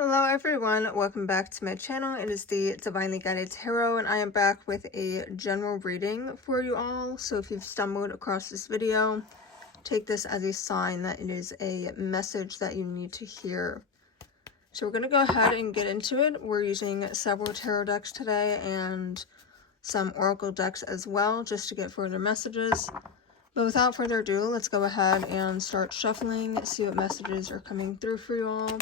Hello everyone, welcome back to my channel. It is the Divinely Guided Tarot, and I am back with a general reading for you all. So if you've stumbled across this video, take this as a sign that it is a message that you need to hear. So we're going to go ahead and get into it. We're using several tarot decks today and some oracle decks as well, just to get further messages. But without further ado, let's go ahead and start shuffling, see what messages are coming through for you all.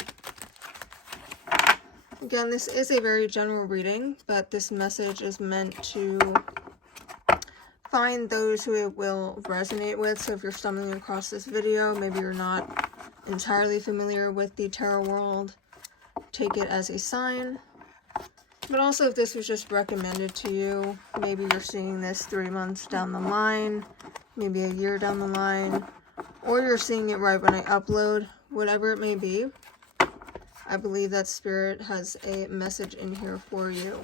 Again, this is a very general reading, but this message is meant to find those who it will resonate with. So if you're stumbling across this video, maybe you're not entirely familiar with the tarot world, take it as a sign. But also if this was just recommended to you, maybe you're seeing this 3 months down the line, maybe a year down the line, or you're seeing it right when I upload, whatever it may be. I believe that Spirit has a message in here for you.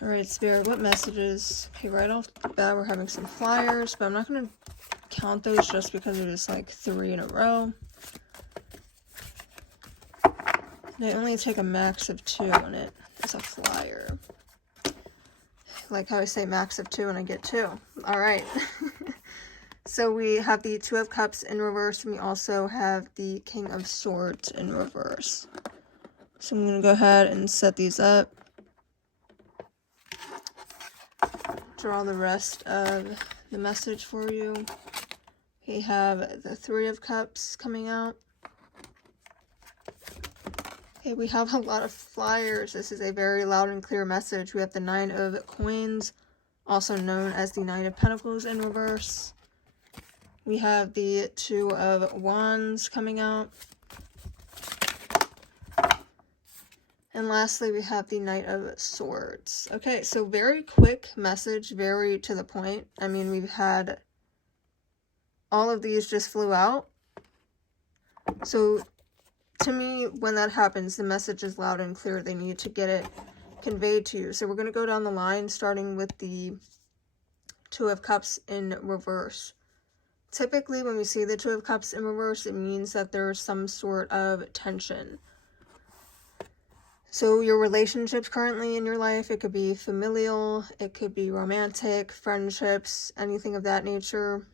Alright, Spirit, what messages? Okay, right off the bat, we're having some flyers, but I'm not going to count those just because it is like 3 in a row. They only take a max of 2 and it is a flyer. Like how I say max of 2 and I get 2. Alright. So we have the Two of Cups in reverse, and we also have the King of Swords in reverse. So I'm going to go ahead and set these up. Draw the rest of the message for you. We have the Three of Cups coming out. Okay, we have a lot of flyers. This is a very loud and clear message. We have the Nine of Coins, also known as the Nine of Pentacles in reverse. We have the Two of Wands coming out. And lastly, we have the Knight of Swords. Okay, so very quick message, very to the point. I mean, we've had all of these just flew out. So to me, when that happens, the message is loud and clear. They need to get it conveyed to you. So we're going to go down the line, starting with the Two of Cups in reverse. Typically, when we see the Two of Cups in reverse, it means that there's some sort of tension. So your relationships currently in your life, it could be familial, it could be romantic, friendships, anything of that nature.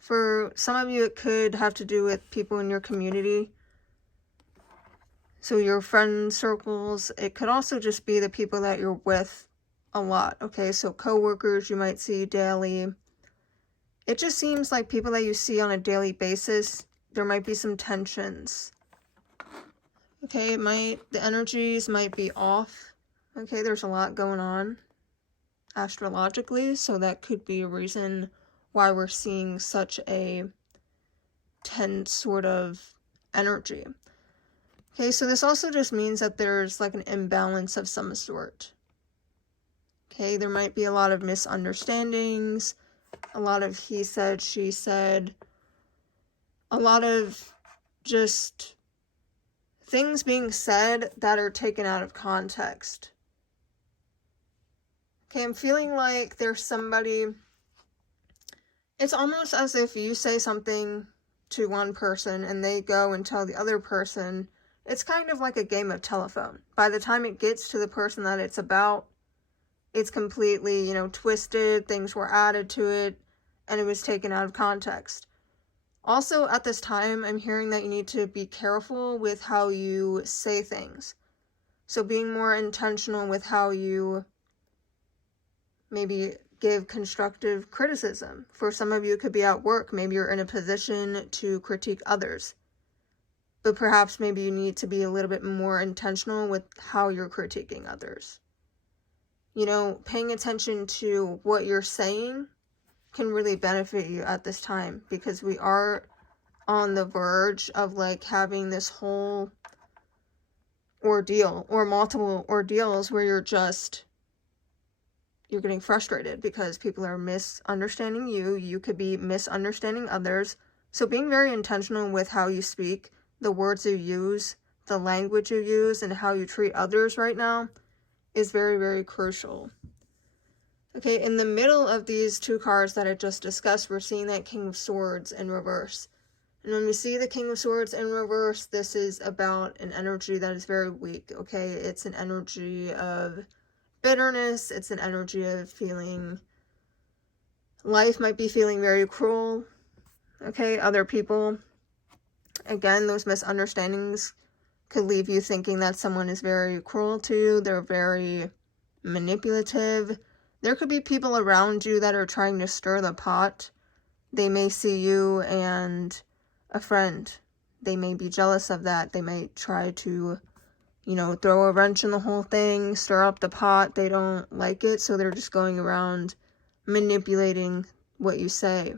For some of you, it could have to do with people in your community. So your friend circles, it could also just be the people that you're with a lot. Okay, so coworkers you might see daily. It just seems like people that you see on a daily basis, there might be some tensions. Okay, the energies might be off. Okay, there's a lot going on astrologically, so that could be a reason why we're seeing such a tense sort of energy. Okay, so this also just means that there's like an imbalance of some sort. Okay, there might be a lot of misunderstandings, a lot of he said, she said, a lot of just things being said that are taken out of context. Okay, I'm feeling like there's somebody, it's almost as if you say something to one person and they go and tell the other person. It's kind of like a game of telephone. By the time it gets to the person that it's about, it's completely, twisted, things were added to it, and it was taken out of context. Also, at this time, I'm hearing that you need to be careful with how you say things. So being more intentional with how you maybe give constructive criticism. For some of you, it could be at work. Maybe you're in a position to critique others. But perhaps maybe you need to be a little bit more intentional with how you're critiquing others. Paying attention to what you're saying can really benefit you at this time, because we are on the verge of like having this whole ordeal or multiple ordeals where you're getting frustrated because people are misunderstanding you. You could be misunderstanding others. So being very intentional with how you speak, the words you use, the language you use, and how you treat others right now is very, very crucial. Okay, in the middle of these two cards that I just discussed, we're seeing that King of Swords in reverse. And when we see the King of Swords in reverse, this is about an energy that is very weak, okay? It's an energy of bitterness. It's an energy of feeling, life might be feeling very cruel, okay? Other people, again, those misunderstandings could leave you thinking that someone is very cruel to you. They're very manipulative. There could be people around you that are trying to stir the pot. They may see you and a friend. They may be jealous of that. They may try to, throw a wrench in the whole thing, stir up the pot. They don't like it, so they're just going around manipulating what you say,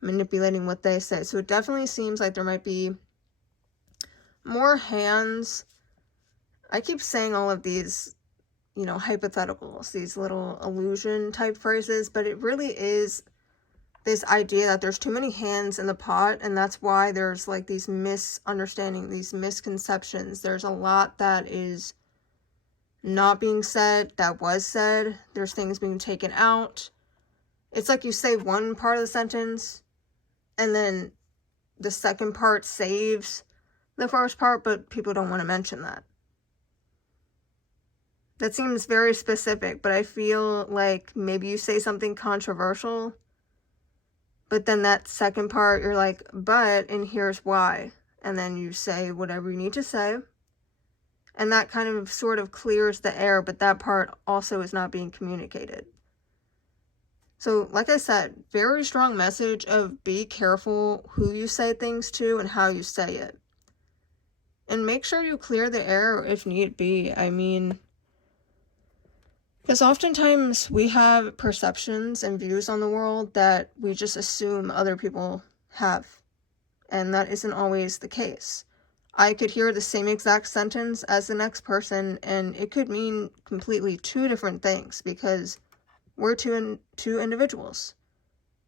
manipulating what they say. So it definitely seems like there might be more hands. I keep saying all of these, hypotheticals, these little illusion type phrases, but it really is this idea that there's too many hands in the pot, and that's why there's like these misunderstandings, these misconceptions. There's a lot that is not being said, that was said. There's things being taken out. It's like you say one part of the sentence, and then the second part saves the first part, but people don't want to mention that. That seems very specific, but I feel like maybe you say something controversial, but then that second part, you're like, but, and here's why. And then you say whatever you need to say. And that kind of sort of clears the air, but that part also is not being communicated. So, like I said, very strong message of be careful who you say things to and how you say it. And make sure you clear the air if need be. I mean, because oftentimes we have perceptions and views on the world that we just assume other people have. And that isn't always the case. I could hear the same exact sentence as the next person, and it could mean completely two different things, because we're two individuals.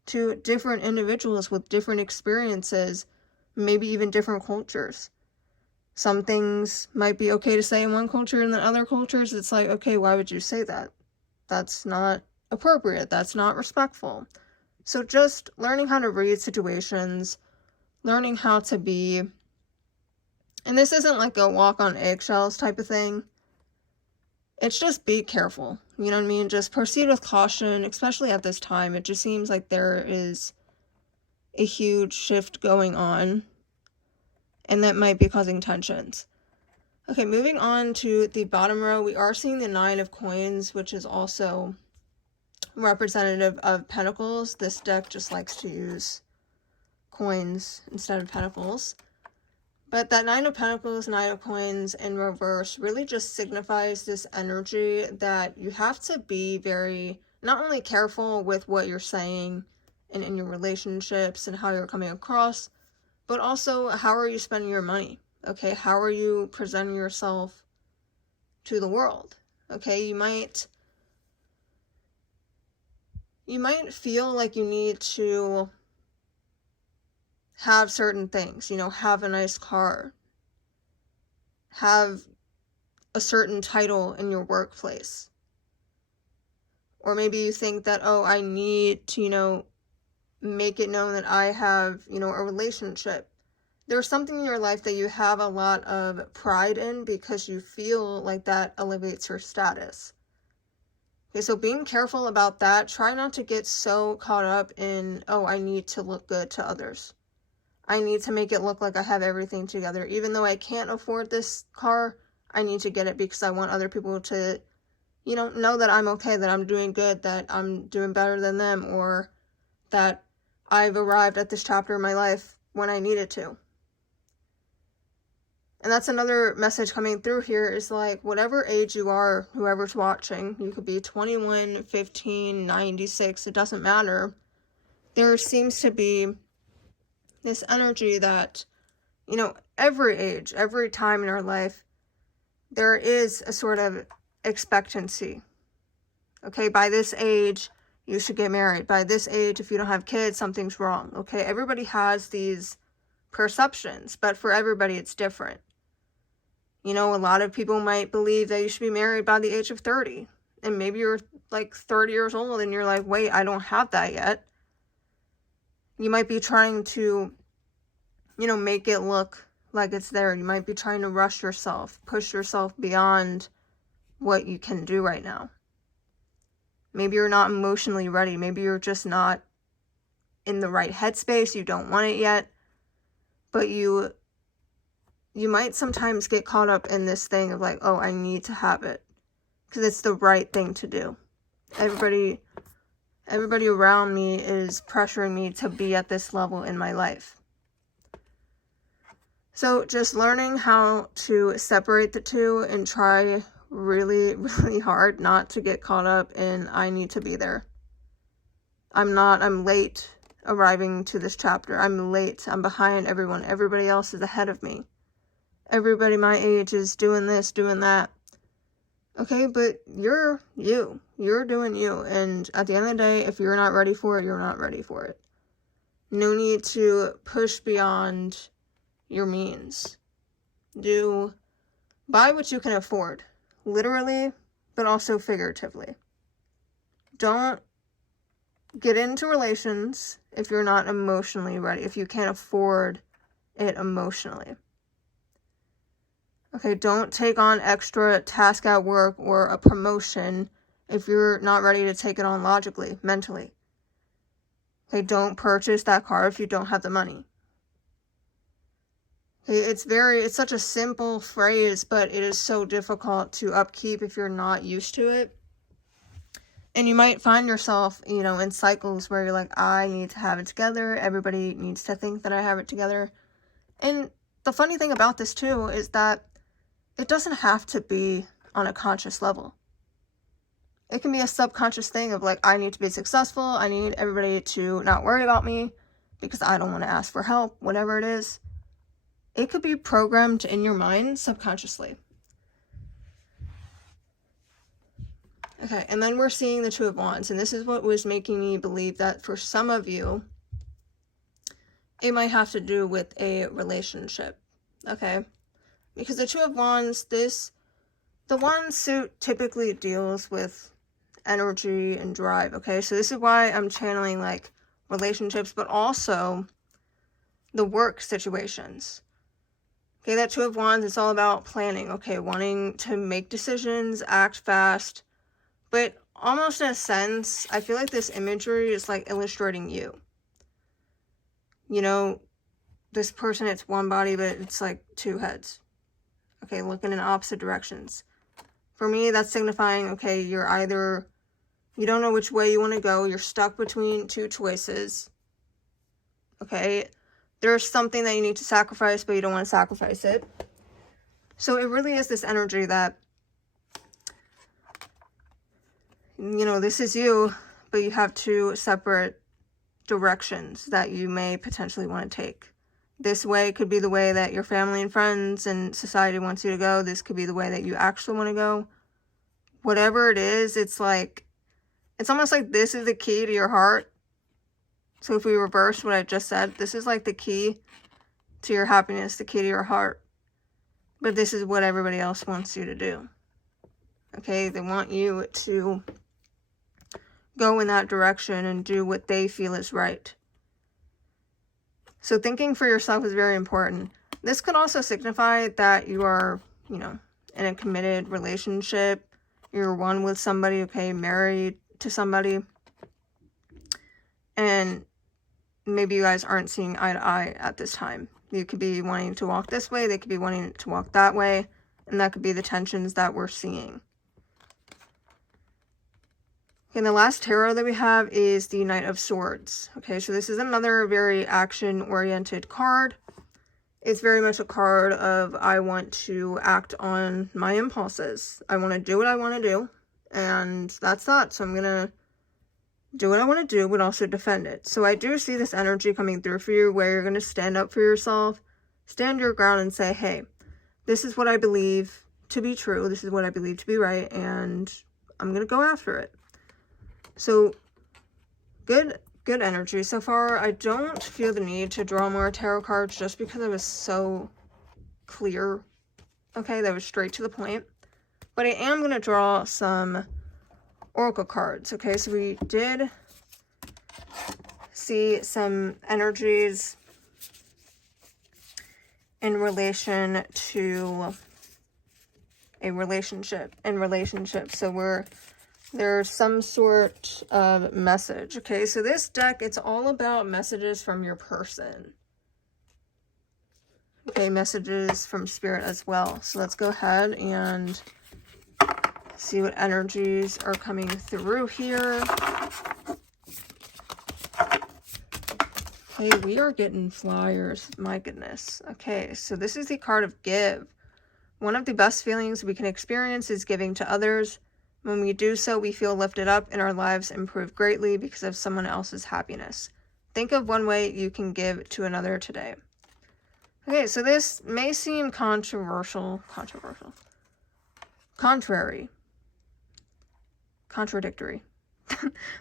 Two different individuals with different experiences, maybe even different cultures. Some things might be okay to say in one culture, and in other cultures, it's like, okay, why would you say that? That's not appropriate. That's not respectful. So just learning how to read situations, learning how to be, and this isn't like a walk on eggshells type of thing. It's just be careful. You know what I mean? Just proceed with caution, especially at this time. It just seems like there is a huge shift going on, and that might be causing tensions. Okay, moving on to the bottom row, we are seeing the 9 of Coins, which is also representative of Pentacles. This deck just likes to use coins instead of Pentacles. But that 9 of Pentacles, 9 of Coins in reverse really just signifies this energy that you have to be very, not only careful with what you're saying and in your relationships and how you're coming across, but also how are you spending your money? Okay, how are you presenting yourself to the world? Okay, you might feel like you need to have certain things, have a nice car, have a certain title in your workplace. Or maybe you think that, oh, I need to, make it known that I have, a relationship. There's something in your life that you have a lot of pride in because you feel like that elevates your status. Okay, so being careful about that. Try not to get so caught up in, oh, I need to look good to others. I need to make it look like I have everything together. Even though I can't afford this car, I need to get it because I want other people to, know that I'm okay, that I'm doing good, that I'm doing better than them, or that I've arrived at this chapter in my life when I needed to. And that's another message coming through here is like, whatever age you are, whoever's watching, you could be 21, 15, 96, it doesn't matter. There seems to be this energy that, every age, every time in our life, there is a sort of expectancy. Okay, by this age, you should get married. By this age, if you don't have kids, something's wrong. Okay, everybody has these perceptions, but for everybody, it's different. A lot of people might believe that you should be married by the age of 30. And maybe you're like 30 years old and you're like, wait, I don't have that yet. You might be trying to make it look like it's there. You might be trying to rush yourself, push yourself beyond what you can do right now. Maybe you're not emotionally ready. Maybe you're just not in the right headspace. You don't want it yet. But you might sometimes get caught up in this thing of like, oh, I need to have it because it's the right thing to do. Everybody around me is pressuring me to be at this level in my life. So just learning how to separate the two and try really, really hard not to get caught up in I need to be there. I'm late arriving to this chapter. I'm late. I'm behind everyone. Everybody else is ahead of me. Everybody my age is doing this, doing that. Okay, but you're you. You're doing you. And at the end of the day, if you're not ready for it, you're not ready for it. No need to push beyond your means. Buy what you can afford. Literally, but also figuratively. Don't get into relations if you're not emotionally ready, if you can't afford it emotionally. Okay, don't take on extra task at work or a promotion if you're not ready to take it on logically, mentally. Okay, don't purchase that car if you don't have the money. Okay, it's such a simple phrase, but it is so difficult to upkeep if you're not used to it. And you might find yourself, in cycles where you're like, I need to have it together. Everybody needs to think that I have it together. And the funny thing about this too is that it doesn't have to be on a conscious level. It can be a subconscious thing of like, I need to be successful. I need everybody to not worry about me because I don't want to ask for help, whatever it is. It could be programmed in your mind subconsciously. Okay, and then we're seeing the Two of Wands, and this is what was making me believe that for some of you, it might have to do with a relationship, okay? Because the Two of Wands, the Wand suit typically deals with energy and drive, okay? So this is why I'm channeling, like, relationships, but also the work situations. Okay, that Two of Wands, it's all about planning, okay? Wanting to make decisions, act fast, but almost in a sense, I feel like this imagery is, like, illustrating you. This person, it's one body, but it's, like, two heads. Okay, looking in opposite directions. For me, that's signifying, okay, you don't know which way you want to go. You're stuck between two choices. Okay, there's something that you need to sacrifice, but you don't want to sacrifice it. So it really is this energy that, this is you, but you have two separate directions that you may potentially want to take. This way could be the way that your family and friends and society wants you to go. This could be the way that you actually want to go. Whatever it is, it's almost like this is the key to your heart. So if we reverse what I just said, this is like the key to your happiness, the key to your heart. But this is what everybody else wants you to do. Okay, they want you to go in that direction and do what they feel is right. So thinking for yourself is very important. This could also signify that you are, in a committed relationship. You're one with somebody, okay, married to somebody. And maybe you guys aren't seeing eye to eye at this time. You could be wanting to walk this way. They could be wanting to walk that way. And that could be the tensions that we're seeing. Okay, and the last tarot that we have is the Knight of Swords. Okay, so this is another very action-oriented card. It's very much a card of I want to act on my impulses. I want to do what I want to do. And that's that. So I'm going to do what I want to do, but also defend it. So I do see this energy coming through for you where you're going to stand up for yourself, stand your ground and say, hey, this is what I believe to be true. This is what I believe to be right. And I'm going to go after it. So good energy so far. I don't feel the need to draw more tarot cards just because it was so clear. Okay, that was straight to the point. But I am going to draw some oracle cards. Okay, so we did see some energies in relation to a relationship. So there's some sort of message. Okay, so this deck, it's all about messages from your person. Okay, messages from spirit as well. So let's go ahead and see what energies are coming through here. Okay, we are getting flyers. My goodness. Okay, so this is the card of give. One of the best feelings we can experience is giving to others. When we do so, we feel lifted up and our lives improve greatly because of someone else's happiness. Think of one way you can give to another today. Okay, so this may seem contradictory,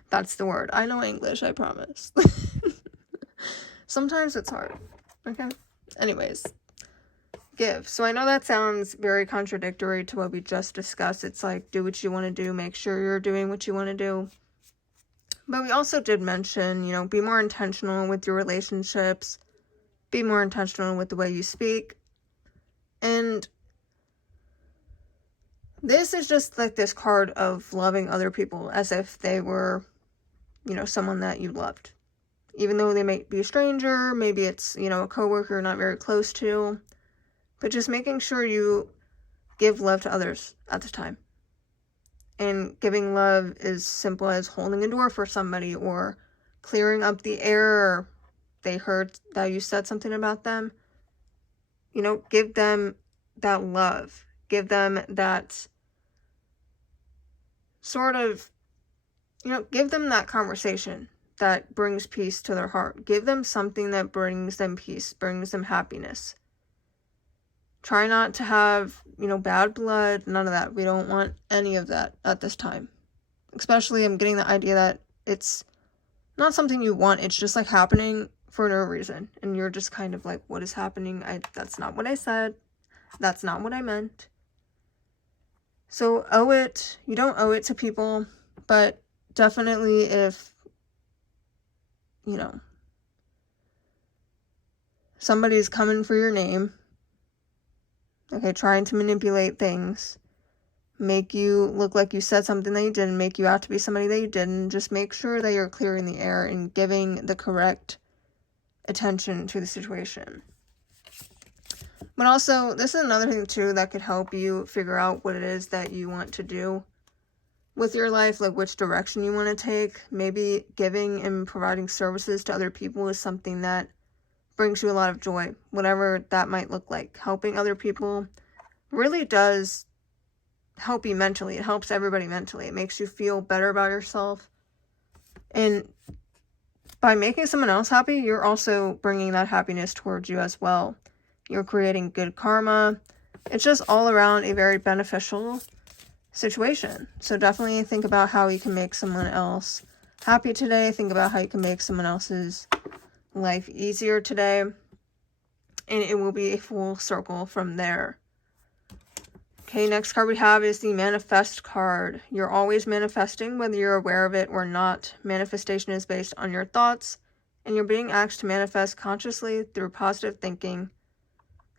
That's the word. I know English, I promise. Sometimes it's hard. Okay? Anyways, give. So I know that sounds very contradictory to what we just discussed. It's like, do what you want to do, make sure you're doing what you want to do. But we also did mention, you know, be more intentional with your relationships, be more intentional with the way you speak. And this is just like this card of loving other people as if they were, you know, someone that you loved. Even though they might be a stranger, maybe it's, you know, a coworker you're not very close to. But just making sure you give love to others at the time. And giving love is simple as holding a door for somebody or clearing up the air. They heard that you said something about them. You know, give them that love. Give them that sort of, you know, give them that conversation that brings peace to their heart. Give them something that brings them peace, brings them happiness. Try not to have, you know, bad blood, none of that. We don't want any of that at this time. Especially, I'm getting the idea that it's not something you want. It's just like happening for no reason. And you're just kind of like, what is happening? That's not what I said. That's not what I meant. So you don't owe it to people, but definitely if, you know, somebody's coming for your name, okay, trying to manipulate things, make you look like you said something that you didn't, make you out to be somebody that you didn't, just make sure that you're clearing the air and giving the correct attention to the situation. But also, this is another thing too that could help you figure out what it is that you want to do with your life, like which direction you want to take. Maybe giving and providing services to other people is something that brings you a lot of joy, whatever that might look like. Helping other people really does help you mentally. It helps everybody mentally. It makes you feel better about yourself. And by making someone else happy, you're also bringing that happiness towards you as well. You're creating good karma. It's just all around a very beneficial situation. So definitely think about how you can make someone else happy today. Think about how you can make someone else's life easier today. And it will be a full circle from there. Okay, next card we have is the Manifest card. You're always manifesting, whether you're aware of it or not. Manifestation is based on your thoughts, and you're being asked to manifest consciously through positive thinking.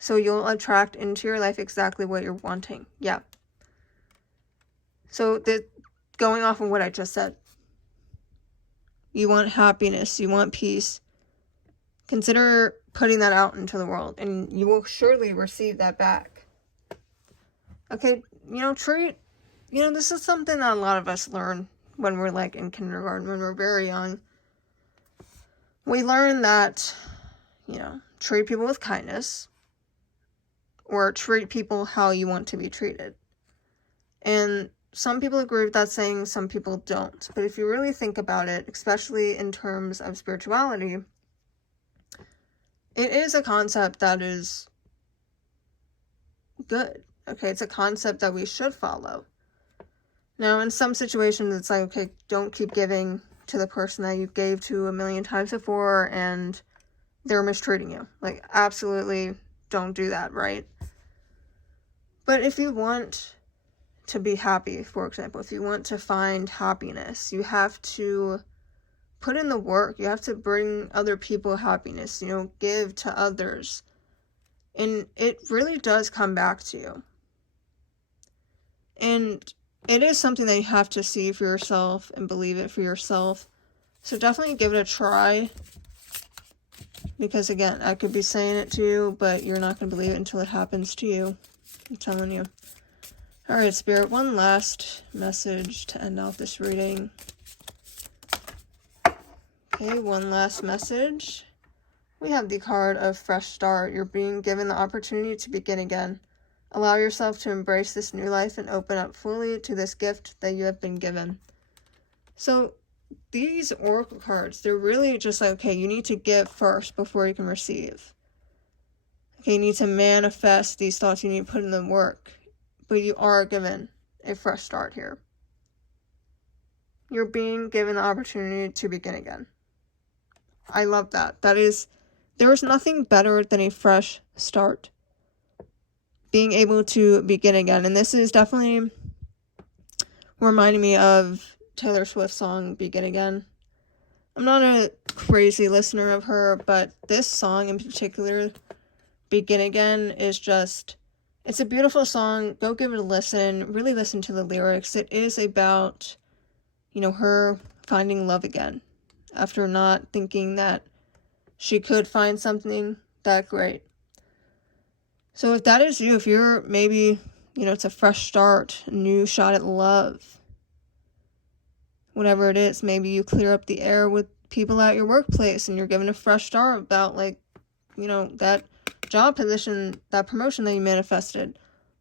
So you'll attract into your life exactly what you're wanting. Yeah. So going off of what I just said, you want happiness, you want peace. Consider putting that out into the world, and you will surely receive that back. Okay, you know, this is something that a lot of us learn when we're like in kindergarten, when we're very young. We learn that, you know, treat people with kindness, or treat people how you want to be treated. And some people agree with that saying, some people don't. But if you really think about it, especially in terms of spirituality, it is a concept that is good. Okay, it's a concept that we should follow. Now, in some situations, it's like, okay, don't keep giving to the person that you gave to a million times before and they're mistreating you. Like, absolutely don't do that, right? But if you want to be happy, for example, if you want to find happiness, you have to put in the work. You have to bring other people happiness, you know, give to others. And it really does come back to you. And it is something that you have to see for yourself and believe it for yourself. So definitely give it a try. Because again, I could be saying it to you, but you're not going to believe it until it happens to you. I'm telling you. Alright, Spirit, one last message to end off this reading. Okay, one last message. We have the card of Fresh Start. You're being given the opportunity to begin again. Allow yourself to embrace this new life and open up fully to this gift that you have been given. So, these oracle cards, they're really just like, okay, you need to give first before you can receive. Okay, you need to manifest these thoughts, you need to put in the work. But you are given a fresh start here. You're being given the opportunity to begin again. I love that. There is nothing better than a fresh start. Being able to begin again. And this is definitely reminding me of Taylor Swift's song, Begin Again. I'm not a crazy listener of her, but this song in particular, Begin Again, is just, it's a beautiful song. Go give it a listen. Really listen to the lyrics. It is about, her finding love again. After not thinking that she could find something that great. So if that is you, if you're maybe, it's a fresh start, a new shot at love, whatever it is, maybe you clear up the air with people at your workplace and you're given a fresh start about that job position, that promotion that you manifested.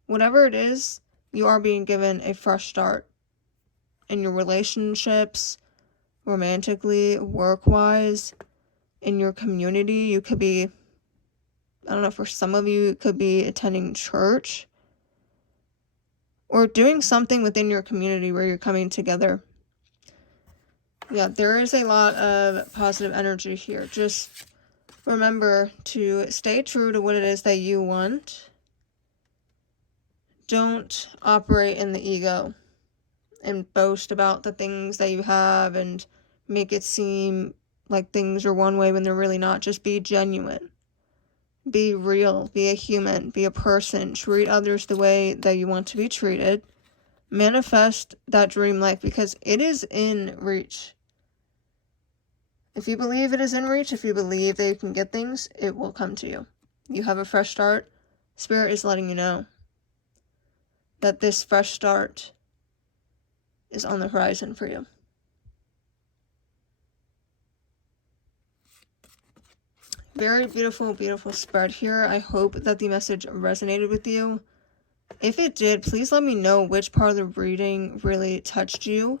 Whatever it is, you are being given a fresh start in your relationships, romantically, work-wise, in your community. You could be, I don't know, for some of you, it could be attending church or doing something within your community where you're coming together. Yeah, there is a lot of positive energy here. Just remember to stay true to what it is that you want. Don't operate in the ego and boast about the things that you have and make it seem like things are one way when they're really not. Just be genuine. Be real. Be a human. Be a person. Treat others the way that you want to be treated. Manifest that dream life because it is in reach. If you believe it is in reach, if you believe that you can get things, it will come to you. You have a fresh start. Spirit is letting you know that this fresh start is on the horizon for you. Very beautiful, beautiful spread here. I hope that the message resonated with you. If it did, please let me know which part of the reading really touched you.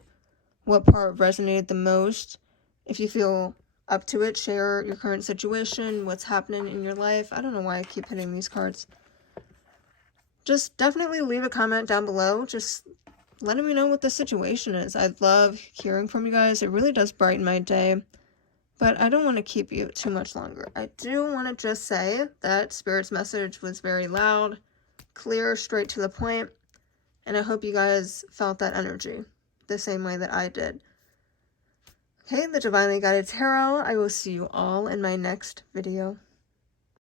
What part resonated the most. If you feel up to it, share your current situation, what's happening in your life. I don't know why I keep hitting these cards. Just definitely leave a comment down below. Just letting me know what the situation is. I love hearing from you guys. It really does brighten my day. But I don't want to keep you too much longer. I do want to just say that Spirit's message was very loud, clear, straight to the point. And I hope you guys felt that energy the same way that I did. Okay, the Divinely Guided Tarot. I will see you all in my next video.